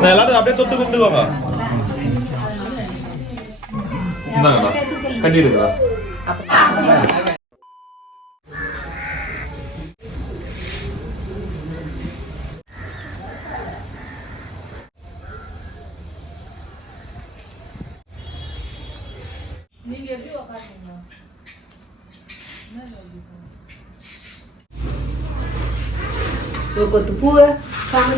நான் எல்லாரும் அப்படியே தொட்டு கும்பிட்டுக்கோங்க இந்தாங்கண்ணா கட்டிடுங்களா ஒரு கொத்து பூவை சாமி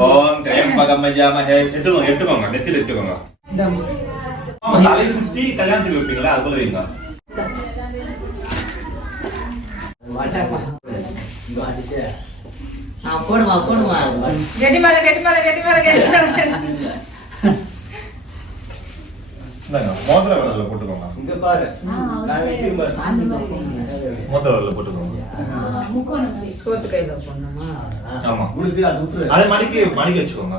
ஓம் திரையம்பகம் மஜாமஹே எட்டுக்கோங்க எட்டுக்கோங்க நெத்தியில் எட்டுக்கோங்க ஆமா தலையை சுத்தி கல்யாணத்துக்கு வைப்பீங்களா? அது போல வைங்க போடுவா போடுவா கெட்டி மேல கெட்டி மேல கெட்டி மேல கெட்டி மேல. மோதிர விரல்ல போட்டுக்கோங்க. இங்க பாரு. நான் மோதிர விரல்ல போட்டுக்கோங்க. சோத்து கையில போடணுமா? ஆமா. உடுக்கு அது விட்டுரு அதை மடிக்கி மடிக்கி வச்சுக்கோங்க.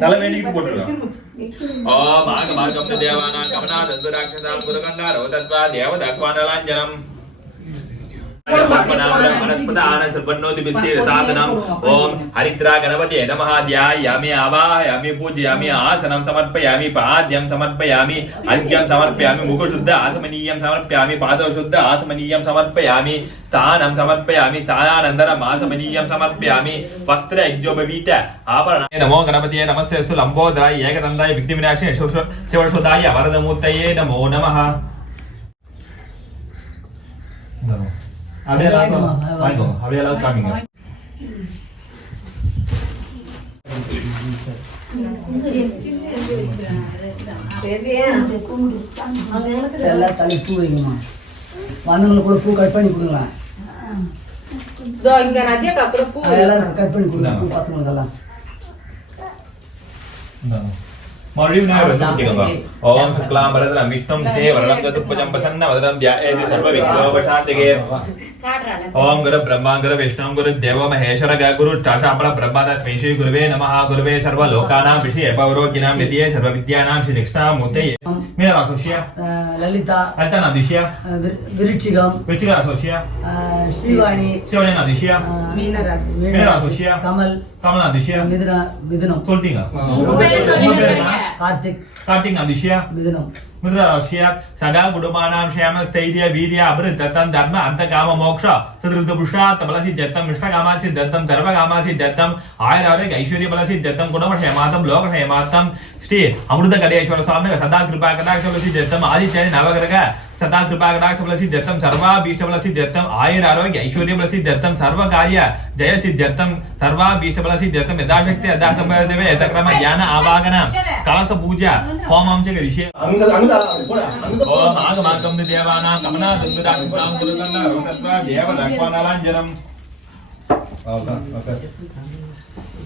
நல்லா வேண்டிக்கிட்டு போட்டுருக்காங்க ஓம் ஆக மார்க்கம் தேவானா கமனா தத்வராட்சசா குருகண்டா సాధనం ఓం హరిద్రా గణపతి నమః ధ్యాయామి అవాహయామి పూజయామి ఆసనం సమర్పయామి పాద్యం సమర్పయామి అర్ఘ్యం సమర్పయామి ముఖశుద్ధ ఆసమనీయం సమర్పయామి పాదశుద్ధ ఆసమనీయం సమర్పయామి స్థానం సమర్పయామి స్థానానంతరం ఆసమనీయం సమర్పయామి వస్త్ర యజ్ఞోపవీట ఆభరణ నమో గణపతియే నమస్తేస్తు లంబోదరాయ ఏకదందాయ విఘ్న వినాశ శివశుధాయ వరదమూర్తయే నమో నమః నమో அப்படியே எல்லாரும் வாங்கிக்கோங்க. அப்படியே எல்லாரும் காமிங்க. எல்லாம் தலை பூ வைங்கம்மா. வந்தவங்களுக்கு கூட பூ கட் பண்ணி கொடுங்களா இதோ இங்க நதியக்கா கூட பூ எல்லாரும் கட் பண்ணி கொடுங்க பூ பசங்களுக்கெல்லாம். ఓం శుక్లాం వరదనం విష్ణుం సే వరణం చతుర్భుజం ప్రసన్న వదనం ధ్యాయేది సర్వ విఘ్నోపశాంతికే ఓం గురు బ్రహ్మా గురు విష్ణుం గురు దేవ మహేశ్వర గురు టాటాపర బ్రహ్మ శ్రీ గురువే నమ గురువే సర్వ లోకానాం విషయ అపవరోగినాం విద్యే సర్వ విద్యానాం శ్రీ నిక్షామూర్తే మీన రాసోష్య లలిత లలిత నా దిశ్య విరుచిగం విరుచిగ రాసోష్య శ్రీవాణి శ్రీవాణి నా దిశ్య మీన రాసోష్య కమల్ கமல் கமலாதிஷ்யா மிதுனா மிதுனம். சொல்லிட்டீங்க? கார்த்திக். கார்த்திக் அதிஷ்யா மிதுனம். மிருதராசிய சதா குடும்பானாம் க்ஷேம ஸ்தைரிய வீரிய அபிருத்தம் தர்ம அந்த காம மோக்ஷ. சதுர்த புருஷார்த்த பலசி தத்தம் இஷ்ட காமாசி தத்தம் தர்ம காமாசி தத்தம் ஆயுர ஆரோக்கிய ஐஸ்வர்ய பலசி தத்தம் குணம க்ஷேமாத்தம் லோக க்ஷேமாத்தம் ஸ்ரீ அமிர்த கடேஸ்வர சுவாமி சதா கிருபா கடாட்ச பலசி தத்தம் ஆதித்யானி நவகிரக సదా కృపాకటాక్ష సిద్ధ్యర్థం సర్వాభీష్టబల సిద్ధ్యర్థం ఆయుర ఆరోగ్య ఐశ్వర్యబల సిద్ధ్యర్థం సర్వకార్య జయ సిద్ధ్యర్థం సర్వాభీష్టబల సిద్ధ్యర్థం యథాశక్తి యథార్థం యథక్రమ జ్ఞాన ఆవాహన కలస పూజ హోమాంశ ఋషి ఓం దేవ ఓకే ఓకే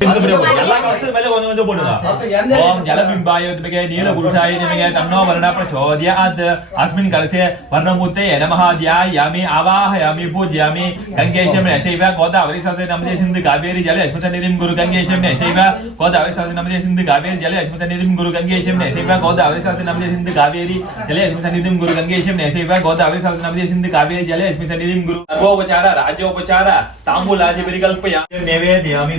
ಎಲ್ಲಾ ಕೆಲಸದ ಮೇಲೆ ಒಂದೊಂದು ಕೊಡುವ ಓಂ ಜಲಬಿಂಬಾಯ ನಿಮಗೆ ನೀಲ ಪುರುಷಾಯ ನಿಮಗೆ ತನ್ನೋ ವರ್ಣ ಪ್ರಚೋದಯಾತ್ ಅಸ್ಮಿನ್ ಕಲಸೆ ವರ್ಣಮೂರ್ತೆ ನಮಃ ಧ್ಯಾಯಾಮಿ ಆವಾಹಯಾಮಿ ಪೂಜ್ಯಾಮಿ ಗಂಗೇಶಂ ನಶೈವ ಗೋದಾವರಿ ಸಹಸೆ ನಮದೆ ಸಿಂಧು ಕಾವೇರಿ ಜಲ ಅಶ್ಮತ ನಿಧಿಂ ಗುರು ಗಂಗೇಶಂ ನಶೈವ ಗೋದಾವರಿ ಸಹಸೆ ನಮದೆ ಸಿಂಧು ಕಾವೇರಿ ಜಲ ಅಶ್ಮತ ನಿಧಿಂ ಗುರು ಗಂಗೇಶಂ ನಶೈವ ಗೋದಾವರಿ ಸಹಸೆ ನಮದೆ ಸಿಂಧು ಕಾವೇರಿ ಜಲ ಅಶ್ಮತ ನಿಧಿಂ ಗುರು ಗಂಗೇಶಂ ನಶೈವ ಗೋದಾವರಿ ಸಹಸೆ ನಮದೆ ಸಿಂಧು ಕಾವೇರಿ ಜಲ ಅಶ್ಮತ ನಿಧಿಂ ಗುರು ಸರ್ವೋಪಚಾರ ರಾಜ್ಯೋಪಚಾರ ತಾಂಬೂಲಾಜಿ ಪರಿಕಲ್ಪಯಾಮಿ ನೈವೇದ್ಯಾಮಿ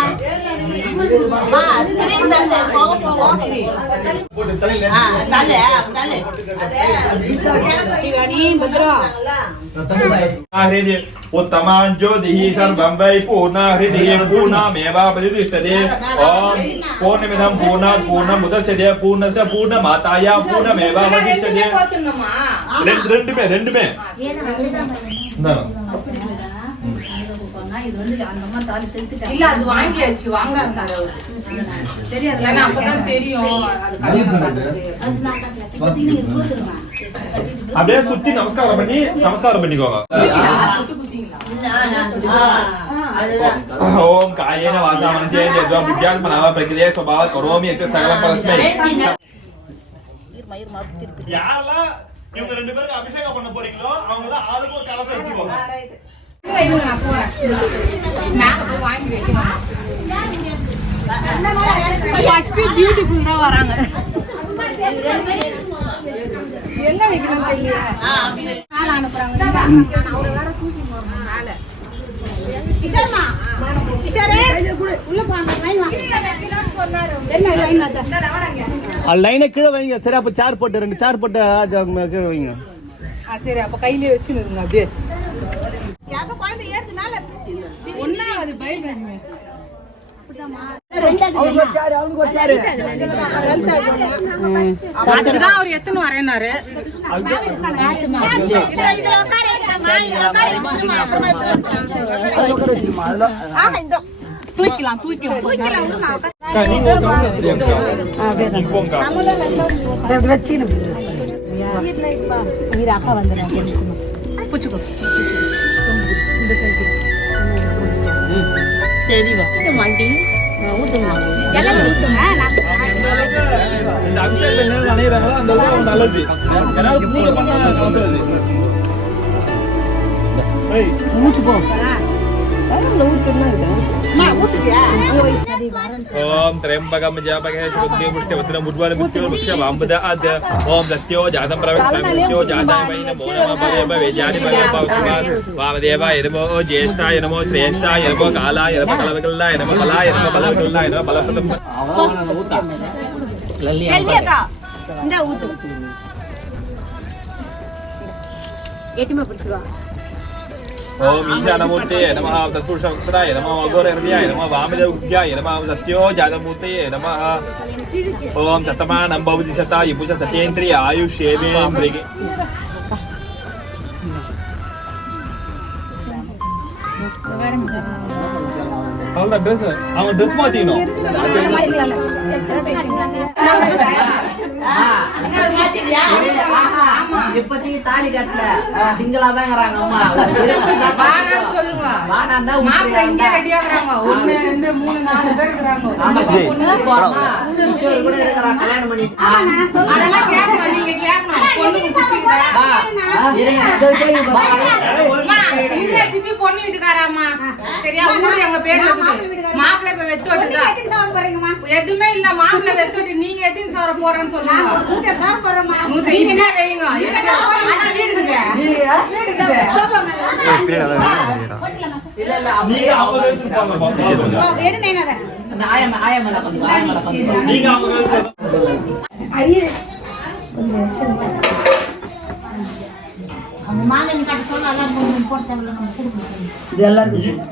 போட்டு தலையில हृदि उत्तमां ज्योतिः सर्वं वै पूर्णाहृदिः पूर्णमेवा प्रतिष्ठते ॐ पूर्णमिदं पूर्णात् पूर्णमुदच्यते पूर्णस्य पूर्णमाताया पूर्णमेवा இது வந்து அந்த அம்மா தாலி செலுத்துட்டாங்க இல்ல அது வாங்கியாச்சு. வாங்க சரி அதெல்லாம் அப்பதான் தெரியும். அப்படியே சுத்தி நமஸ்காரம் பண்ணி நமஸ்காரம் பண்ணிக்கோங்க. ஓம் காயேன வாசாமன சேஜ்வா புத்தியாத்மனாவா பிரகிரியே சுபாவ கரோமி எத்த சகல பரஸ்மை. யாரெல்லாம் இவங்க ரெண்டு பேருக்கு அபிஷேகம் பண்ண போறீங்களோ அவங்க ஆளுக்கு ஒரு கலசம் எடுத்துக்கோங்க இருங்க, ஃபர்ஸ்ட் பியூட்டிஃபுல் தான் வராங்க வைக்கணும் அனுப்புறாங்க கிஷோர்மா கிஷோரே உள்ள போங்க லைன் என்ன லைன் வாங்க லைனை கீழே வைங்க. சரி அப்ப சேர் போட்டு ரெண்டு சார் போட்டு அது கீழே வைங்க. சரி அப்போ கையிலே வச்சு நிறுங்க அப்படியே. ஒன்னா அது பயப்படுமே அதுக்குதான் அவர் எத்தனை வரேனாரு தூக்கலாம் தூக்கலாம் பூச்சிக்கோ இந்த அபிஷேகம் என்ன நினைக்கிறாங்களோ அந்த அளவுக்கு ஓம் திரையம்பகம் ஜாபகே சுகந்தே புஷ்ட வத்திரம் உட்வால முத்தியோ முஷ்ய வாம்பதாத் ஓம் சத்யோ ஜாதம் பிரவிஷ்யோ ஜாதாய வை நமோ நம பரேப வேஜாதி பரே பௌஷமாத் வாமதேவாய நமோ ஜேஷ்டாய நமோ ஸ்ரேஷ்டாய நமோ காலாய நமோ கலவகல்லாய நமோ பலாய நமோ பலவகல்லாய நமோ பலபதம் இந்த ஊத்து எட்டிமா பிடிச்சுக்கோ ఓం ఈశానమూర్తయే నమ తత్పురుషాయ నమ అఘోరహృదయాయ నమ వామదేవ్యాయ నమ సత్యో జాతమూర్తయే నమ ఓం తతమానం భవతి సత యపుష సత్యేంద్రియ ఆయుష్యేవేం మృగి Thank you. அவள் ட்ரெஸ் அவங்க ட்ரெஸ் மாத்திக்கணும். இப்பதைக்கு தாலி கட்டல சிங்கிளா தாங்கிறாங்க அம்மா. சொல்லுங்க வாடாந்தா மாப்பிள்ளை இங்க ரெடியாகிறாங்க ஒண்ணு ரெண்டு மூணு நாலு பேர் இருக்கிறாங்க. பொண்ணு வீட்டுக்காராம்மா சரியா ஊரு எங்க பேர் மாப்பிள்ளை இப்ப வெத்து ஓட்டுதான் எதுவுமே இல்ல மாப்பிள்ளை வெத்து ஓட்டு நீங்க எதுவும் சோற போறேன்னு சொல்லுங்க இப்படியே வைங்க இதுக்கு அதான் வீடுக்குது வீடுக்குது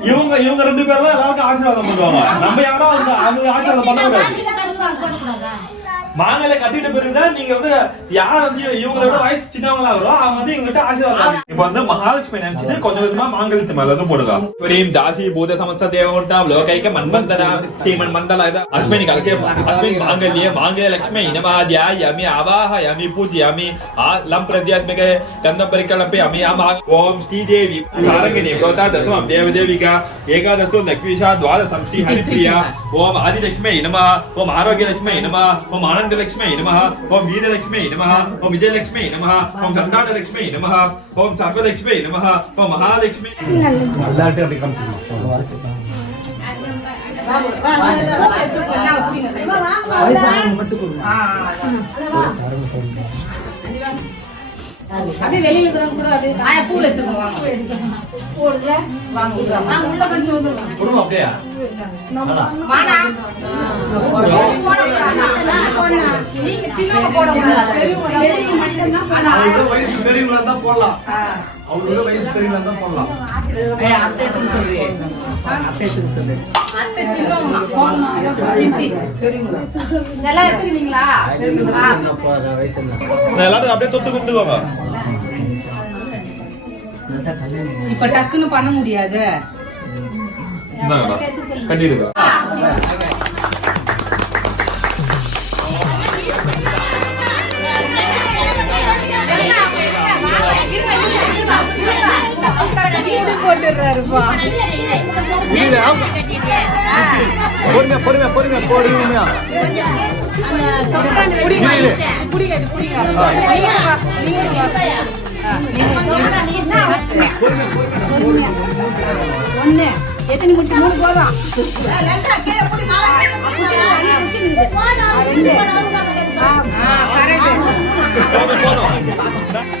இவங்க இவங்க ரெண்டு பேரும் தான் எல்லாருக்கும் ஆசீர்வாதம் பண்ணுவாங்க. நம்ம யாரும் அவங்க ஆசீர்வாதம் பண்ணக்கூடாது மாங்கலை கட்டிட்ட பிறகுதான் நீங்க வந்து யார் வந்து இவங்கள விட வயசு சின்னவங்களா வரும் அவங்க வந்து இவங்ககிட்ட ஆசீர்வாதம் இப்ப வந்து மகாலட்சுமி நினைச்சிட்டு கொஞ்சம் கொஞ்சமா மாங்கலத்து மேல வந்து போடுங்க. ஸ்வரீம் தாசி பூத சமஸ்த தேவட்டாம் லோகைக்க மன்வந்தனா ஸ்ரீமன் மண்டல இத. அஸ்மின் கலசே அஸ்மின் மாங்கல்யே மாங்கல்ய லக்ஷ்மி இனமாத்யா யமி அவாஹ யமி பூஜ்யாமி லம் பிரத்யாத்மிக கந்தம் பரிகலப்பே அமி அமா ஓம் ஸ்ரீதேவி சாரங்கினி கோதா தசமம் தேவதேவிகா ஏகாதசோ லக்ஷ்மீஷா துவாதசம் ஸ்ரீ ஹரிப்ரியா ஓம் ஆதிலக்ஷ்மி நமः ஓம் ஓம் ஆனந்தலக்ஷ்மி நமः ஓம் வீரலக்ஷ்மி ఆనందలక్ష్మి నమ ఓం వీరలక్ష్మి నమ ఓం విజయలక్ష్మి నమ ఓం సంతానలక్ష్మి నమ ఓం సర్వలక్ష్మి నమ ఓం మహాలక్ష్మి మట్టుకు அப்படியே வெளியில இருக்கிறவங்க கூட அப்படியே ஆயா பூ எடுத்துக்கணும். வாங்க. வாங்க உள்ள வாங்க. உள்ள கொஞ்சம் வந்துருவாங்க குடும்பம் அப்படியே? வாடா. நீங்க சின்னவங்க போட கூடாது பெரியவங்க தான் போடணும். அவங்க வயசு பெரியவங்களா தான் போடலாம். அவங்களோட வயசு பெரியவங்களா தான் போடலாம் அத்தை சின்னவங்க போடணும். சித்தி. பெரியவங்க இதெல்லாம் எடுத்துக்கிறீங்களா? ஆ. எல்லாரும் அப்படியே தொட்டு கும்பிட்டுக்கோங்க. இப்ப டக்குன்னு பண்ண முடியாது. இந்தாங்கப்பா. போட்டுடுறாருப்பா பொறுமையா பொறுமையா பொறுமையா பொறுமையா. ஒண்ணு. எத்தனை முடிச்சு மூணு போதும். ஆ, correct. போதும் போதும்.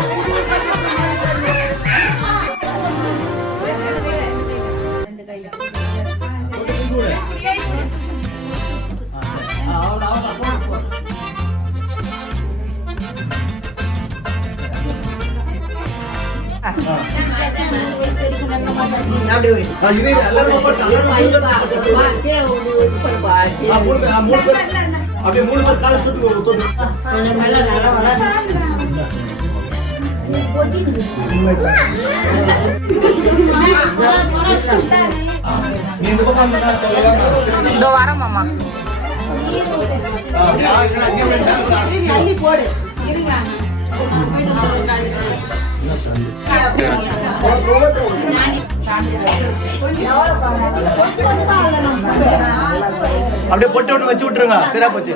இதோ வரேன் மாமா ஆ, அப்படியே அங்கே வேண்டாம். அள்ளி போடு அப்படியே பொட்டு ஒன்று வச்சு விட்டுருங்க சரியா போச்சு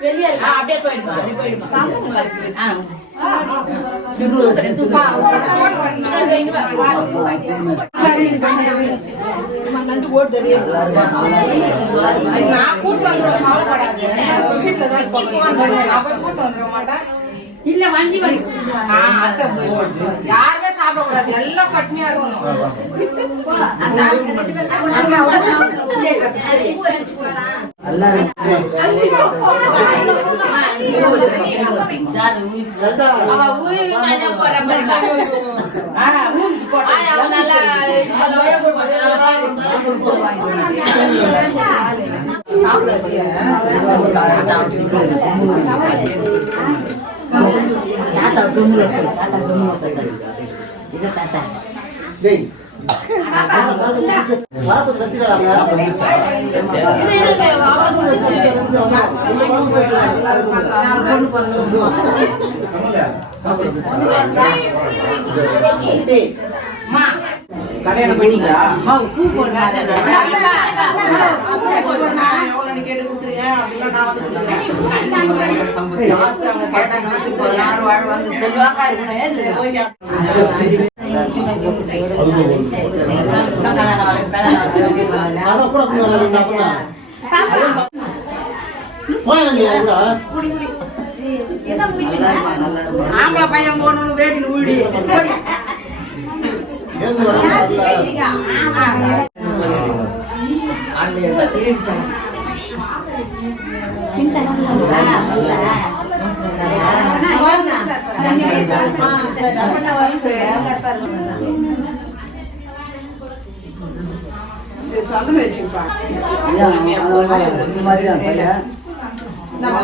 சொல்றேன் பொட்டு என்ன பொட்டு என்ன நான் கூட்டு வந்துருவேன் கவலைப்படாத வீட்டுல தான் இருப்பாங்க அப்ப கூட்டு வந்துட மாட்டேன் இல்ல வண்டி அத்தை போய் யாருமே சாப்பிடக்கூடாது எல்லாம் பட்னியா இருக்கணும். தானே போற மாதிரி அவ நல்லா டேய் அம்மா கல்யாணம் பண்ணீங்களா? பூ போடுறா அப்படிலாம் நான் வந்து? ஆம்பளை பையன் போகணும்னு வேட்டின்னு வீடு எழுந்து வரணும்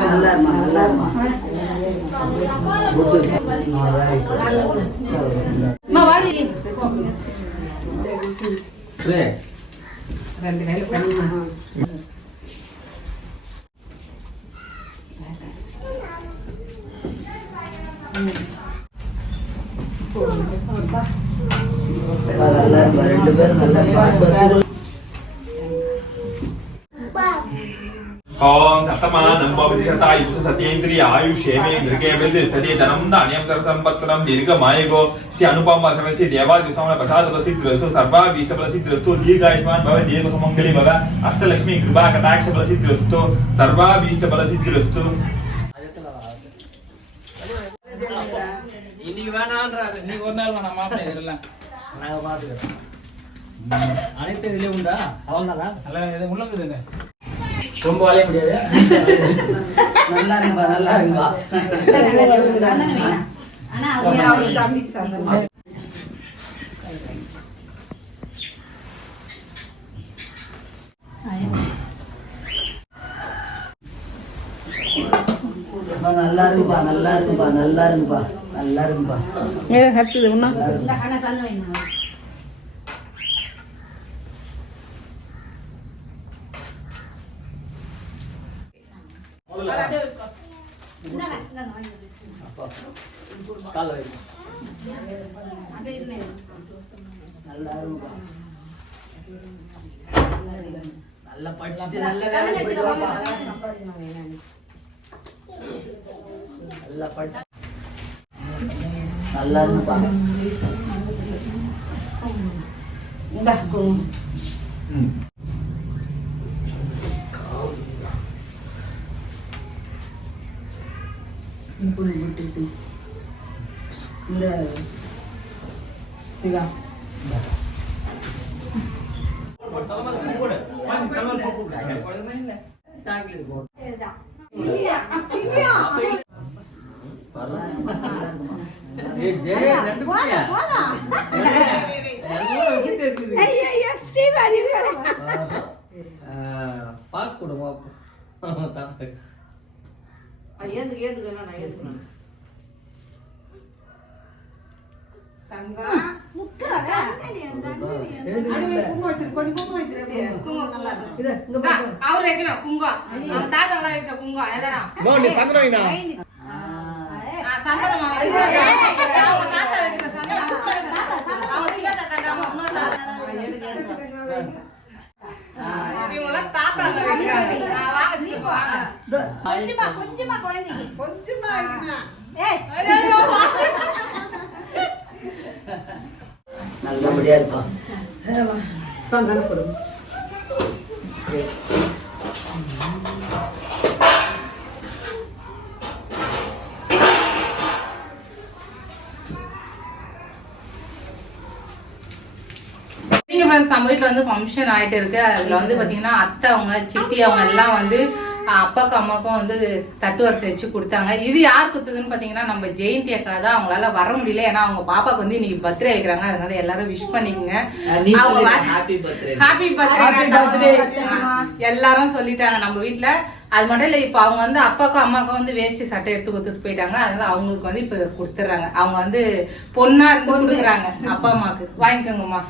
நல்லா இருமா நல்லா இருமா பொட்டு வச்சு. Alright. శతాయుష సత్యేంద్రియ ఆయుష్యేమేంద్రికే విదిష్టతి ధనం ధాన్యం సర్వసంపత్తునం దీర్ఘమాయగో శ్రీ అనుపమ సమస్య దేవాది స్వామి ప్రసాద ప్రసిద్ధిరస్తు సర్వాభీష్ట ప్రసిద్ధిరస్తు దీర్ఘాయుష్మాన్ భవ దీర్ఘ సుమంగళి భవ అష్టలక్ష్మి కృపా కటాక్ష ప్రసిద్ధిరస్తు సర్వాభీష్ట ప్రసిద్ధిరస్తు இன்னைக்கு வேணான்றாரு இன்னைக்கு ஒரு நாள் வேணாம் மாப்பிள்ளை இதெல்லாம் நாங்க பாத்துக்கிறோம் அனைத்து இதுலயே உண்டா அவ்வளவுதான் நல்லா இது உள்ளங்குதுங்க ரொம்ப வளைய முடியாது நல்லா இருக்குப்பா நல்லா அப்பா, நல்லா இருக்குப்பா நல்லா இருக்குப்பா நல்லா இருக்குப்பா நல்லா இருக்குப்பா நல்லா. காலை வைப்பா. நல்லா இருக்கும் நல்லா படிச்சுட்டு நல்ல நல்லா படி நல்லா இந்த சாக்லேட் போடு பார்க்க ரெண்டு குட்டியா பாக் கொடு பாப்போம் தாத்தா அது ஏந்து ஏந்துக்கலாம் நான் இங்க பாரு. அவரு குங்கம் அவங்க தாத்தா எல்லாம் வைக்கிற குங்கம் எல்லாரும். அவங்க தாத்தா வைக்கிற. அவங்க சின்ன தாத்தா, அவங்க இன்னொரு தாத்தா. இவங்கெல்லாம் தாத்தா அங்க வைக்கிறாங்க. கொஞ்சமா. நல்லபடியா நம்ம வந்து ஃபங்க்ஷன் ஆயிட்டு இருக்கு அதுல வந்து பாத்தீங்கன்னா அத்தை அவங்க சித்தி அவங்க எல்லாம் வந்து அஹ், அப்பாக்கும் அம்மாக்கும் வந்து தட்டு வரிசை வச்சு கொடுத்தாங்க. இது யார் குத்துதுன்னு பாத்தீங்கன்னா நம்ம ஜெயந்தி அக்கா தான் அவங்களால வர முடியல. ஏன்னா அவங்க பாப்பாக்கு வந்து இன்னைக்கு பர்த்டே வைக்கிறாங்க. அதனால எல்லாரும் விஷ் பண்ணிக்கோங்க. அவங்க ஹாப்பி பர்த்டே. எல்லாரும் சொல்லிட்டாங்க நம்ம வீட்ல. அது மட்டும் இல்ல இப்ப அவங்க வந்து அப்பாக்கும் அம்மாக்கும் வந்து வேஷ்டி சட்டை எடுத்து கொடுத்துட்டு போயிட்டாங்க. அதனால அவங்களுக்கு வந்து இப்ப கொடுத்துறாங்க அவங்க வந்து பொண்ணா இருந்து கொடுக்குறாங்க. அப்பா அம்மாக்கு வாங்கிக்கோங்கம்மா.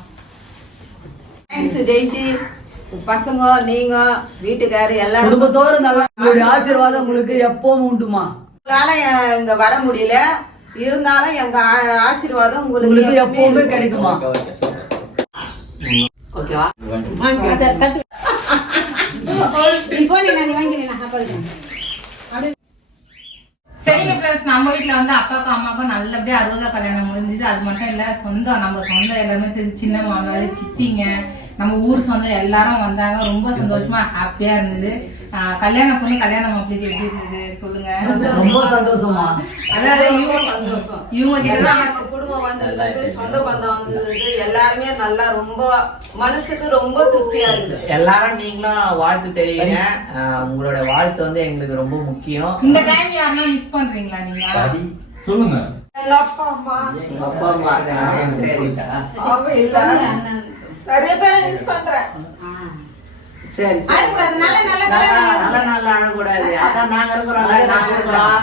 தேங்க்ஸ் ஜெயந்தி. பசங்க நீங்க வீட்டுக்காரு எல்லாரும் குடும்பத்தோட நல்லா உங்களுடைய ஆசீர்வாதம் உங்களுக்கு எப்பவும் உண்டுமா? உங்களால இங்க வர முடியல. இருந்தாலும் எங்க ஆ- ஆசீர்வாதம் உங்களுக்கு உங்களுக்கு எப்பவுமே. கிடைக்குமா? ஓகேவா? சரிங்க ஃப்ரெண்ட்ஸ் நம்ம வீட்ல வந்து அப்பாக்கும் அம்மாக்கும் நல்லபடியா அறுபதா கல்யாணம் முடிஞ்சது. அது மட்டும் இல்ல சொந்தம் நம்ம சொந்தம் எல்லாருமே தெரிஞ்சு சின்ன மாமனார் சித்திங்க. நம்ம ஊர் சொந்தம் எல்லாரும் வந்தாங்க. ரொம்ப சந்தோஷமா ஹாப்பியா இருந்தது. ஆஹ் கல்யாண பொண்ணு கல்யாண மாப்பிள்ளைக்கு எப்படி இருந்தது? சொல்லுங்க. ரொம்ப சந்தோஷமா. அதாவது இவங்க இவங்க கிட்ட தான் நம்ம குடும்பம் வந்திருக்கு சொந்த பந்தம் வந்திருக்கு எல்லாருமே நல்லா ரொம்ப மனசுக்கு ரொம்ப திருப்தியா இருக்குது எல்லாரும் நீங்களும் வாழ்த்து தெரியுங்க ஆஹ் உங்களோட வாழ்த்து வந்து எங்களுக்கு ரொம்ப முக்கியம். இந்த டைம் யாருன்னா மிஸ் பண்றீங்களா நீங்க? சொல்லுங்க. நிறைய பேரை மிஸ் பண்றேன் சரி நல்ல நல்ல அழக்கூடாது அதான் நாங்க இருக்கிறோம் நாங்க இருக்கிறோம்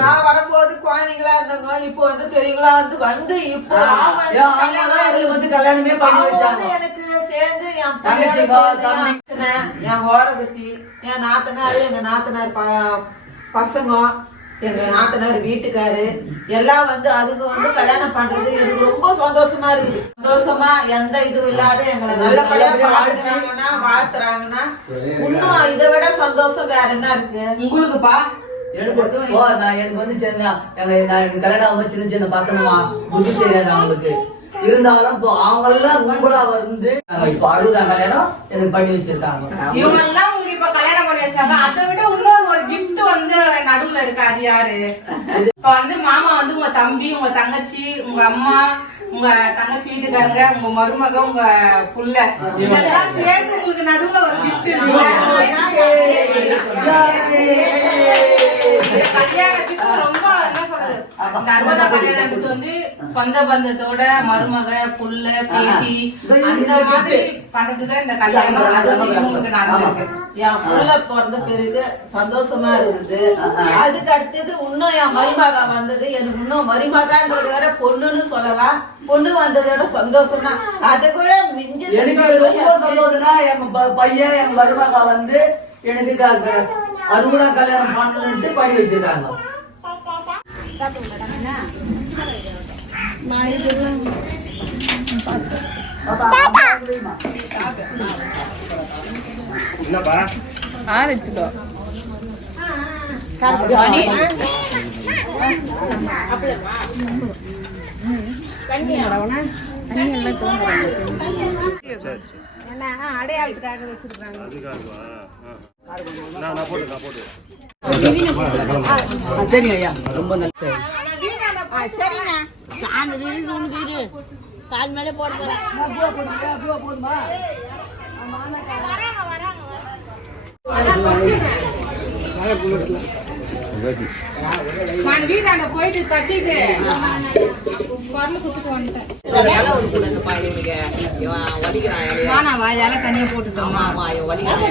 நான் வரும்போது குழந்தைங்களா இருந்தவங்க இப்போ வந்து பெரியவங்களா வந்து வந்து இப்போ வந்து கல்யாணமே பண்ணி வச்சாங்க. எனக்கு சேர்ந்து என் என் ஓரகத்தி என் நாத்தனார் எங்க நாத்தனார் ப- பசங்க எங்க நாத்தனார் வீட்டுக்காரு எல்லாம் வந்து அதுக்கு வந்து கல்யாணம் பண்றது எனக்கு ரொம்ப சந்தோஷமா இருக்குது. சந்தோஷமா எந்த இதுவும் இல்லாத எங்களை நல்லபடியா பாத்துக்கிறாங்கன்னா வாழ்த்துறாங்கன்னா இன்னும் இதை விட சந்தோஷம் வேற என்ன இருக்கு? உங்களுக்குப்பா? எனக்கு வந்து சின்ன எனக்கு கல்யாணம் ஆகும்போது சின்ன சின்ன பசங்கமா புத்தி தெரியாது அவங்களுக்கு இருந்தாலும் இப்போ அவங்க எல்லாம் கும்பலா வந்து இப்போ அழுதா கல்யாணம் எனக்கு பண்ணி வச்சிருக்காங்க. இவங்க எல்லாம் உங்களுக்கு இப்ப கல்யாணம் பண்ணி வச்சாங்க. அதை விட இன்னொரு நடுவுல இருக்கு அது யாரு? இப்ப வந்து மாமா வந்து உங்க தம்பி உங்க தங்கச்சி உங்க அம்மா உங்க தங்கச்சி வீட்டுக்காரங்க உங்க மருமக உங்க புள்ள. இதெல்லாம் சேர்த்து உங்களுக்கு நடுவுல ஒரு இருக்கு கல்யாணத்துக்கு ரொம்ப என்ன சொல்றது? கல்யாணத்துக்கு வந்து சொந்த பந்தத்தோட மருமக புள்ள பேத்தி அந்த மாதிரி இந்த கல்யாணம் அது நடந்திருக்கு. என் புள்ள பிறந்த பிறகு சந்தோஷமா இருக்குது அதுக்கு அடுத்தது இன்னும் என் மருமகா வந்தது. எனக்கு இன்னும் மருமகான்றது வேற பொண்ணுன்னு சொல்லலாம். பொண்ணு வந்ததோட சந்தோஷம் தான் அது கூட மிஞ்சி எனக்கு ரொம்ப சந்தோஷம்னா எங்க ப- பையன் எங்க மருமகா வந்து எனக்கு அறுபதாம் கல்யாணம் பண்ணணுன்ட்டு பண்ணி வச்சிருக்காங்க. அடையாளத்துக்காக வச்சிருக்காங்க சரி ஐயா. ரொம்ப நல்லது நான் வீட்டாண்ட போயிட்டு தட்டிட்டு குரல் குத்துட்டு வந்துட்டேன் இலை ஒடுக்குதுப்பா இவனுக்கு. இவன் வலிக்கிறான் இலைய. வானாவா இலை தனியா போட்டுட்டோமா ஆமா, இவன் வலிக்கிறான்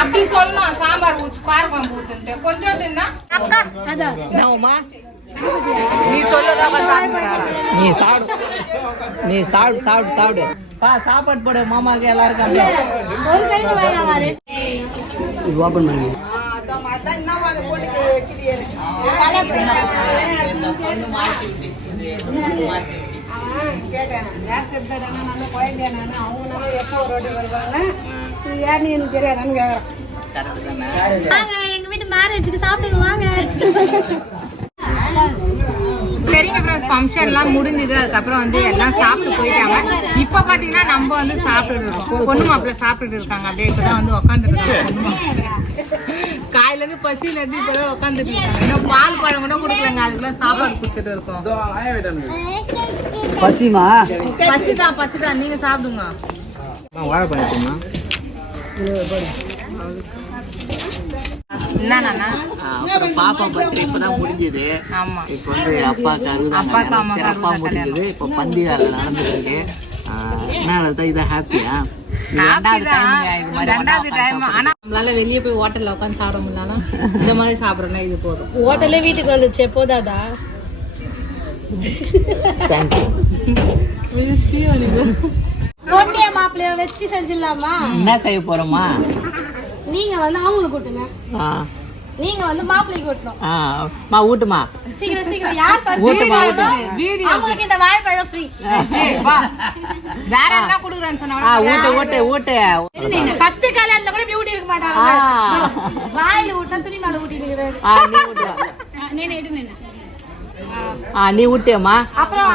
அப்படி சொல்லணும். சாம்பார் ஊச்சு காரக்குழம்பு ஊத்துன்ட்டு. கொஞ்சம் தின்னா நீ நீ சாப்பிடு. நீ சாப்பிடு சாப்பிடு சாப்பிடு. பா சாப்பாடு போடு. மாமாக்கு எல்லாருக்கும் அப்படியே இது ஓபன் பண்ணுங்க எங்க வீட்டு மேரேஜுக்கு சாப்பிடுங்க வாங்க. சரிங்க ஃப்ரெண்ட்ஸ் ஃபங்க்ஷன்லாம் முடிஞ்சுது. அதுக்கப்புறம் வந்து எல்லாம் சாப்பிட்டு போயிட்டாங்க. இப்போ பார்த்தீங்கன்னா நம்ம வந்து சாப்பிட்டுட்டு இருக்கோம். பொண்ணு மாப்பிள்ளை சாப்பிட்டுட்டு இருக்காங்க. அப்படியே இப்போதான் வந்து உட்காந்துட்டு இருக்காங்க. காலையிலேருந்து பசியிலேருந்து இப்போதான் உட்காந்துட்டு இருக்காங்க. இன்னும் பால் பழம் கூட கொடுக்கலங்க. அதுக்கெல்லாம் சாப்பாடு கொடுத்துட்டு இருக்கோம். பசிமா பசிதான் பசிதான். நீங்க சாப்பிடுங்க. என்னண்ணா அப்புறம் பாப்பா பர்த்டே இப்பதான் முடிஞ்சது. ஆமா. இப்போ வந்து அப்பாவுக்கு அறுபதாம் சிறப்பா முடிஞ்சது. இப்போ பந்தி வேலை நடந்துட்டு இருக்கு என்ன தான். இதை ஹாப்பியா நம்மளால வெளியே போய் ஹோட்டல்ல உட்காந்து சாப்பிட முடியல இந்த மாதிரி சாப்பிடறோம்னா இது போதும். ஹோட்டலே வீட்டுக்கு வந்துச்சே போதாதா? பொண்ணிய மாப்பிள்ளைய வச்சு செஞ்சிடலாமா? என்ன செய்ய போறோமா? நீங்க வந்து அவங்களுக்கு கூட்டுங்க. ஆ, நீங்க வந்து மாப்பிள்ளைக்கு கூட்டணும். ஆ, மா ஊட்டுமா? சீக்கிரம் சீக்கிரம். யார் first ஊட்டுமா, வீடியோ ஊட்டுமா. அவங்களுக்கு இந்த வாழைப்பழம் ஃப்ரீ வேற என்ன குடுக்குறேன்னு சொன்னா ஊட்டு ஊட்டு ஊட்டு. ஃபர்ஸ்ட் கல்யாணத்துல கூட பியூட்டி இருக்க மாட்டாங்க. ஆ. வாயில ஊட்டினா துணி மேல ஊட்டி இருக்கிறாரு ஆ நீ ஆ நீ ஊட்டியம்மா? அப்புறம்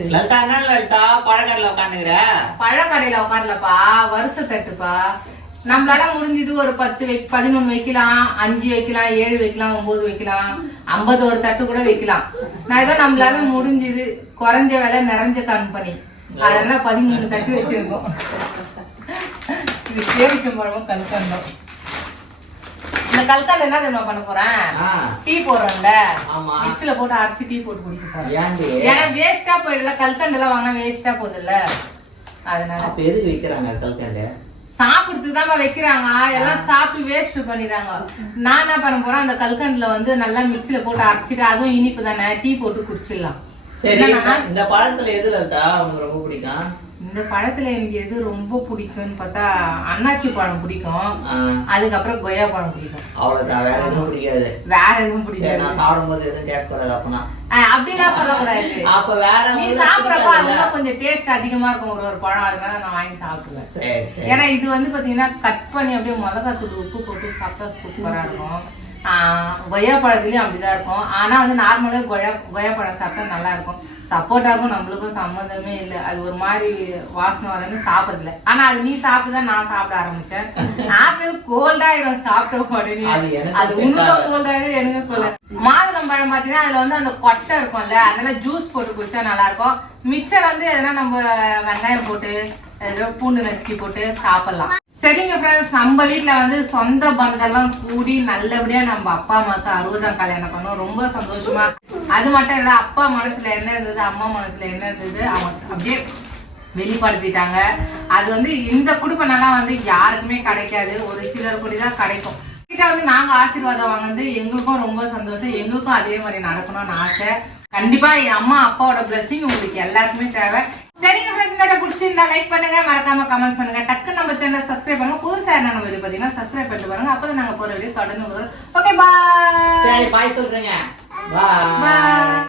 பீ- லலிதா என்ன லலிதா? உட்காந்துக்கிற பழக்கடையில உட்காரலப்பா வருஷ தட்டுப்பா. நம்மளால முடிஞ்சது ஒரு பத்து வை பதினொன்று வைக்கலாம். அஞ்சு வைக்கலாம். ஏழு வைக்கலாம். ஒன்பது வைக்கலாம். ஐம்பது ஒரு தட்டு கூட வைக்கலாம். நான் ஏதோ நம்மளால முடிஞ்சது குறைஞ்ச விலை நிறைஞ்ச கம்பெனி அதனால பதிமூணு தட்டு வச்சிருக்கோம். இது பேரிச்சம்பழமும் கல்கண்டும். இந்த கல்கண்டு என்ன தெரியுமா பண்ண போறேன். டீ போடுறோம்ல. மிக்ஸில போட்டு அரைச்சு டீ போட்டு குடிக்க போறேன். ஏன்னா வேஸ்டா போயிடல கல்கண்டு எல்லாம் வாங்கினா வேஸ்டா போகுதுல்ல. அதனால. அப்ப எதுக்கு விக்கிறாங்க கல்கண்டு சாப்பிடுறதுக்கு தான் வைக்கிறாங்க. எல்லாம் சாப்பிட்டு வேஸ்ட் பண்ணிடுறாங்க. நான் என்ன பண்ண போறேன்? அந்த கல்கண்டுல வந்து நல்லா மிக்ஸில போட்டு அரைச்சிட்டு அதுவும் இனிப்பு தானே டீ போட்டு குடிச்சிடலாம். சரி இந்த பழத்துல எதுல இருக்கா உனக்கு ரொம்ப பிடிக்கும்? இந்த பழத்துல எனக்கு எது ரொம்ப பிடிக்கும்னு பார்த்தா அன்னாச்சி பழம் பிடிக்கும். அதுக்கப்புறம் கொய்யா பழம் பிடிக்கும். அவ்வளவுதான். வேற எதுவும் பிடிக்காது. வேற எதுவும் பிடிக்காது நான் சாப்பிடும்போது எதுவும் கேட்கக்கூடாது அப்பனா. அஹ் அப்படிலாம் சொல்லக்கூடாது. அப்ப வேற நீ சாப்பிடுறப்ப? அதெல்லாம் கொஞ்சம் டேஸ்ட் அதிகமா இருக்கும். ஒரு ஒரு பழம் அதனால நான் வாங்கி சாப்பிடுவேன் ஏன்னா இது வந்து பாத்தீங்கன்னா கட் பண்ணி அப்படியே மிளகாத்தூள் உப்பு போட்டு சாப்பிட்டா சூப்பரா இருக்கும். கொய்யா பழத்துலயும் அப்படிதான் இருக்கும். ஆனா வந்து நார்மலா கொய்யா கொய்யா பழம் சாப்பிட்டா நல்லா இருக்கும் சப்போட்டாக்கும் நம்மளுக்கும் சம்மந்தமே இல்லை. அது ஒரு மாதிரி வாசனை வரேன்னு சாப்பிடல ஆனா அது நீ சாப்பிட்டுதான் நான் சாப்பிட ஆரம்பிச்சேன். ஆப்பிள் கோல்ட் ஆயிடும் சாப்பிட்ட உடனே. அது எனக்கு அது set உனக்கும் ஆகாது. கோல்ட் ஆயிடும் எனக்கு கோல்ட் மாதுளம் பழம் பாத்தீங்கன்னா அதுல வந்து அந்த கொட்டை இருக்கும்ல அதனால ஜூஸ் போட்டு குடிச்சா நல்லா இருக்கும் மிக்சர் வந்து எதனா நம்ம வெங்காயம் போட்டு ஏதோ பூண்டு நசுக்கி போட்டு சாப்பிடலாம். சரிங்க ஃப்ரெண்ட்ஸ் நம்ம வீட்டில் வந்து சொந்த பந்தெல்லாம் கூடி நல்லபடியா நம்ம அப்பா அம்மாவுக்கு அறுபதாம் கல்யாணம் பண்ணோம். ரொம்ப சந்தோஷமா. அது மட்டும் இல்லை அப்பா மனசுல என்ன இருந்தது அம்மா மனசுல என்ன இருந்தது அவங்க அப்படியே வெளிப்படுத்திட்டாங்க. அது வந்து இந்த குடும்பம்லாம் வந்து யாருக்குமே கிடைக்காது. ஒரு சிலர் கூட தான் கிடைக்கும். கிட்ட வந்து நாங்க ஆசீர்வாதம் வாங்குறது எங்களுக்கும் ரொம்ப சந்தோஷம். எங்களுக்கும் அதே மாதிரி நடக்கணும்னு ஆசை. கண்டிப்பா என் அம்மா அப்பாவோட பிளஸ்ஸிங் உங்களுக்கு எல்லாருக்குமே தேவை. சரிங்க ஃப்ரெண்ட்ஸ் இந்த பிடிச்சிருந்தா லைக் பண்ணுங்க. மறக்காம கமெண்ட்ஸ் பண்ணுங்க. டக்கு நம்ம சேனல் சப்ஸ்கிரைப் பண்ணுங்க. புதுசா என்ன நம்ம வீடியோ பாத்தீங்கன்னா சப்ஸ்கிரைப் பண்ணிட்டு பாருங்க. அப்பதான் நாங்க போற வீடியோ தொடர்ந்து ஓகே பாய் சரி பாய் சொல்றேங்க. பாய்